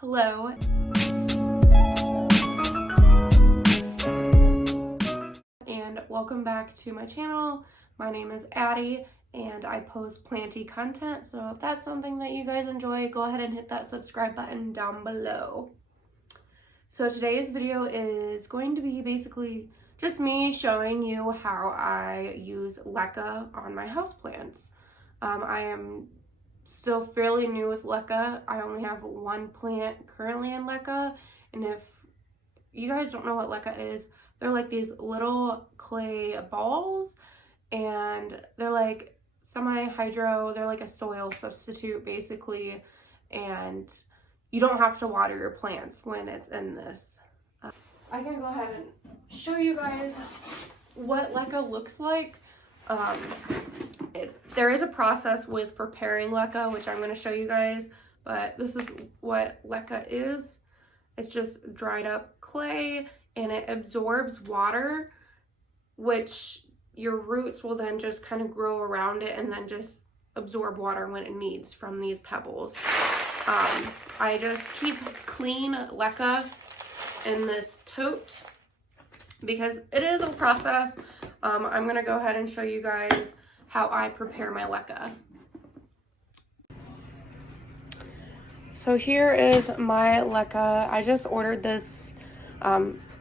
Hello. And welcome back to my channel. My name is Addie and I post planty content. So if that's something that you guys enjoy, go ahead and hit that subscribe button down below. So today's video is going to be basically just me showing you how I use Leca on my houseplants. I am still fairly new with Leca. I only have one plant currently in Leca, and if you guys don't know what Leca is, they're like these little clay balls, and they're like semi-hydro. They're like a soil substitute basically, and you don't have to water your plants when it's in this. I can go ahead and show you guys what Leca looks like. There is a process with preparing Leca, which I'm going to show you guys, but this is what Leca is. It's just dried up clay, and it absorbs water, which your roots will then just kind of grow around it and then just absorb water when it needs from these pebbles. I just keep clean Leca in this tote because it is a process. I'm going to go ahead and show you guys how I prepare my Leca. So here is my Leca. I just ordered this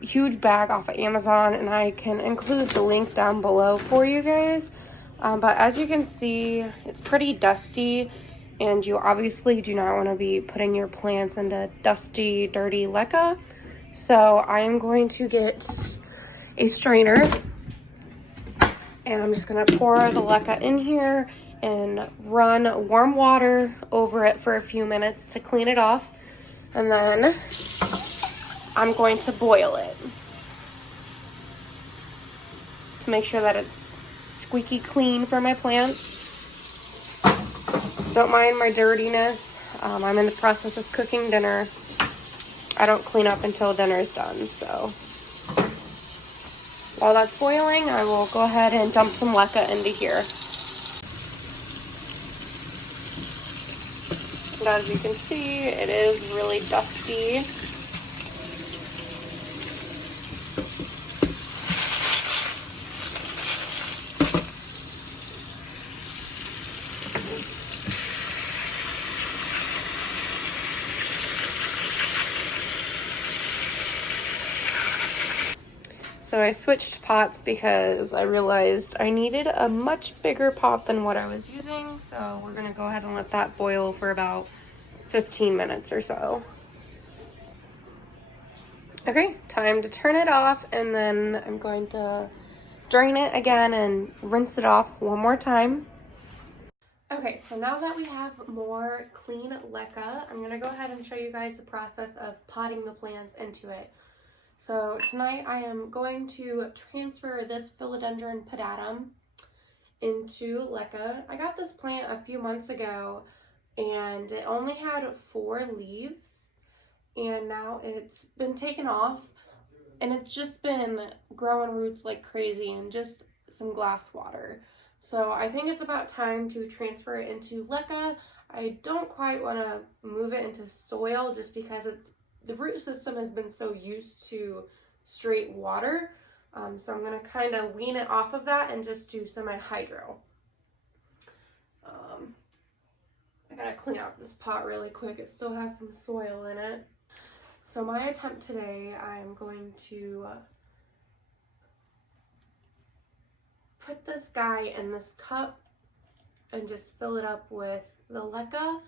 huge bag off of Amazon, and I can include the link down below for you guys. But as you can see, it's pretty dusty, and you obviously do not want to be putting your plants into dusty, dirty Leca. So I am going to get a strainer, and I'm just going to pour the Leca in here and run warm water over it for a few minutes to clean it off. And then I'm going to boil it to make sure that it's squeaky clean for my plants. Don't mind my dirtiness. I'm in the process of cooking dinner. I don't clean up until dinner is done, so while that's boiling, I will go ahead and dump some Leca into here. And as you can see, it is really dusty. So I switched pots because I realized I needed a much bigger pot than what I was using. So we're gonna go ahead and let that boil for about 15 minutes or so. Okay, time to turn it off, and then I'm going to drain it again and rinse it off one more time. Okay, so now that we have more clean Leca, I'm gonna go ahead and show you guys the process of potting the plants into it. So tonight I am going to transfer this philodendron pedatum into Leca. I got this plant a few months ago, and it only had 4 leaves, and now it's been taken off, and it's just been growing roots like crazy in just some glass water. So I think it's about time to transfer it into Leca. I don't quite want to move it into soil just because the root system has been so used to straight water. So I'm going to kind of wean it off of that and just do semi-hydro. I gotta clean out this pot really quick. It still has some soil in it. So my attempt today, I'm going to put this guy in this cup and just fill it up with the Leca,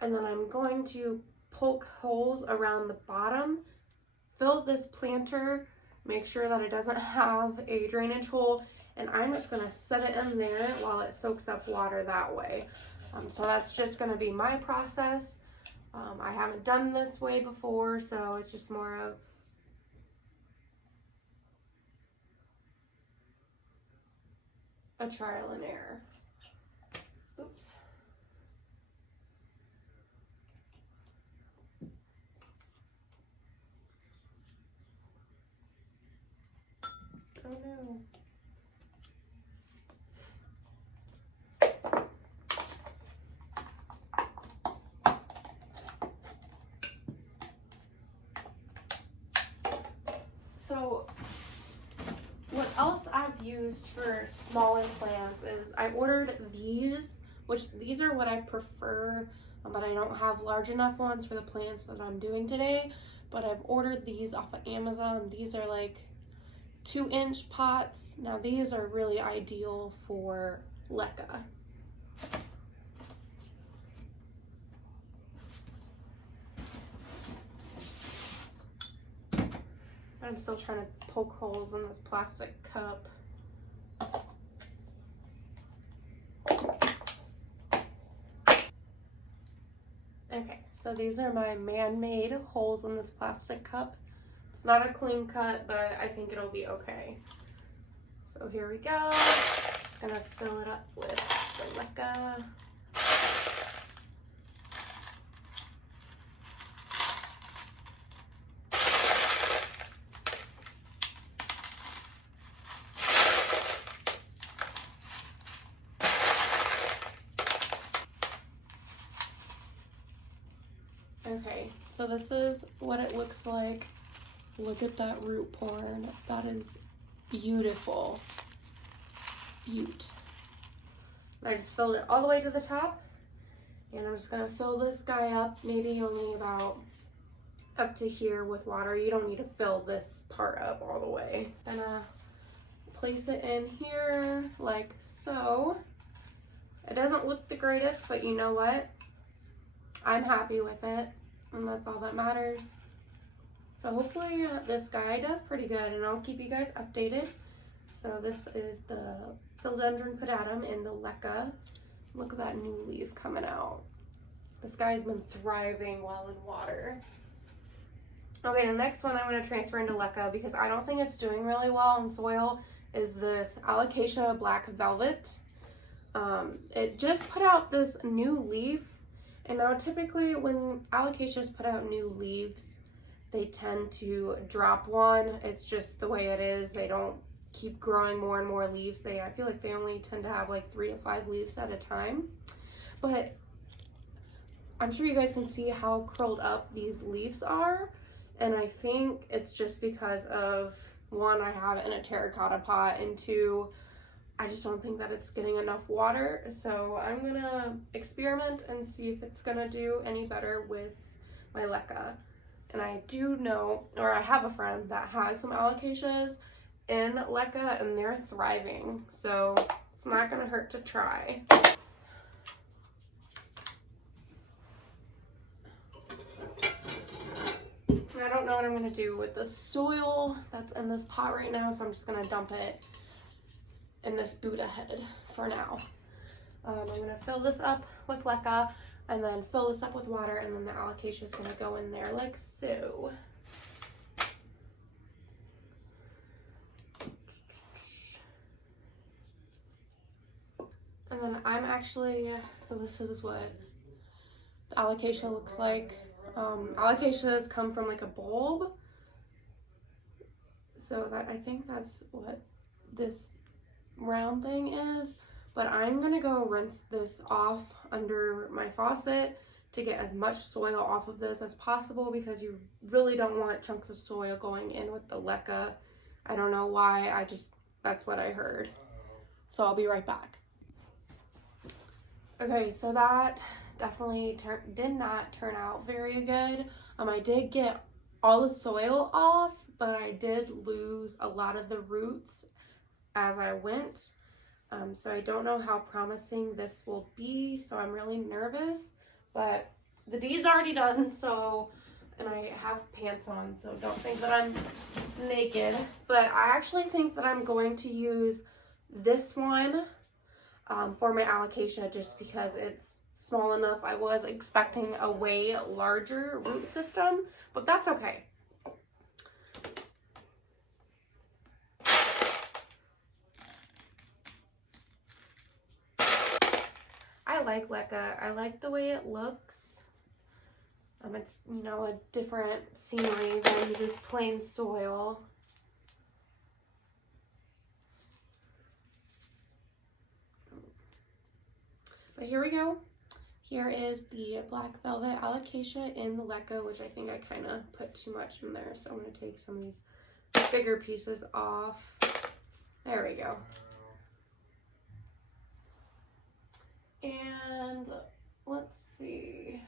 and then I'm going to poke holes around the bottom, fill this planter, make sure that it doesn't have a drainage hole, and I'm just going to set it in there while it soaks up water that way. So that's just going to be my process. I haven't done this way before, so it's just more of a trial and error. Oops. Oh no. So what else I've used for smaller plants is I ordered these, which these are what I prefer, but I don't have large enough ones for the plants that I'm doing today. But I've ordered these off of Amazon. These are like 2-inch pots. Now these are really ideal for Leca. I'm still trying to poke holes in this plastic cup. Okay, so these are my man-made holes in this plastic cup. It's not a clean cut, but I think it'll be okay. So here we go. Just gonna fill it up with the Leca. Okay, so this is what it looks like. Look at that root porn. That is beautiful. Beaut. I just filled it all the way to the top. And I'm just gonna fill this guy up, maybe only about up to here with water. You don't need to fill this part up all the way. Gonna place it in here like so. It doesn't look the greatest, but you know what? I'm happy with it, and that's all that matters. So hopefully this guy does pretty good, and I'll keep you guys updated. So this is the philodendron pedatum in the Leca. Look at that new leaf coming out. This guy's been thriving well in water. Okay, the next one I'm going to transfer into Leca because I don't think it's doing really well in soil is this Alocasia Black Velvet. It just put out this new leaf. And now typically when alocasias put out new leaves, they tend to drop one. It's just the way it is. They don't keep growing more and more leaves. I feel like they only tend to have like 3 to 5 leaves at a time. But I'm sure you guys can see how curled up these leaves are. And I think it's just because of, 1, I have it in a terracotta pot, and 2, I just don't think that it's getting enough water. So I'm gonna experiment and see if it's gonna do any better with my Leca. And I do know, or I have a friend that has some alocasias in Leca and they're thriving. So it's not gonna hurt to try. I don't know what I'm gonna do with the soil that's in this pot right now, so I'm just gonna dump it in this Buddha head for now. I'm gonna fill this up with Leca and then fill this up with water, and then the alocasia is gonna go in there like so. And then I'm actually, so this is what the alocasia looks like. Alocasias come from like a bulb, so that I think that's what this round thing is. But I'm gonna go rinse this off under my faucet to get as much soil off of this as possible, because you really don't want chunks of soil going in with the Leca. I don't know why, that's what I heard. So I'll be right back. Okay, so that definitely did not turn out very good. I did get all the soil off, but I did lose a lot of the roots as I went. So I don't know how promising this will be, so I'm really nervous. But the deed's already done, so, and I have pants on, so don't think that I'm naked. But I actually think that I'm going to use this one for my alocasia, just because it's small enough. I was expecting a way larger root system, but that's okay. I like Leca. I like the way it looks. It's, you know, a different scenery than just plain soil. But here we go. Here is the Black Velvet Alocasia in the Leca, which I think I kind of put too much in there. So I'm going to take some of these bigger pieces off. There we go. And let's see.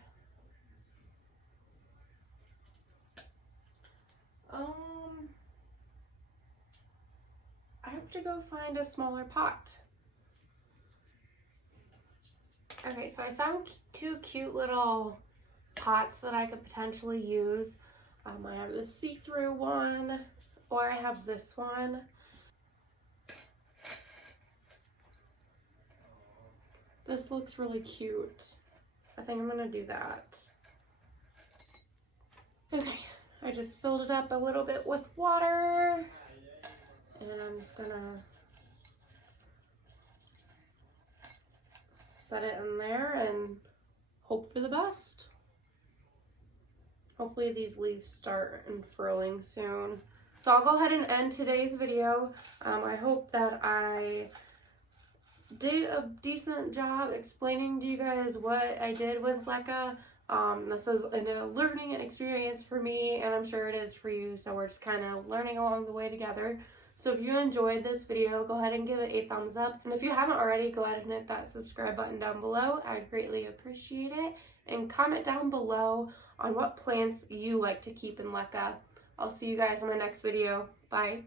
I have to go find a smaller pot. Okay, so I found two cute little pots that I could potentially use. I have this see-through one, or I have this one. This looks really cute. I think I'm gonna do that. Okay, I just filled it up a little bit with water, and I'm just gonna set it in there and hope for the best. Hopefully these leaves start unfurling soon. So I'll go ahead and end today's video. I hope that I did a decent job explaining to you guys what I did with Leca. This is a learning experience for me, and I'm sure it is for you, so we're just kind of learning along the way together. So if you enjoyed this video, go ahead and give it a thumbs up, and if you haven't already, go ahead and hit that subscribe button down below. I'd greatly appreciate it, and comment down below on what plants you like to keep in Leca. I'll see you guys in my next video. Bye.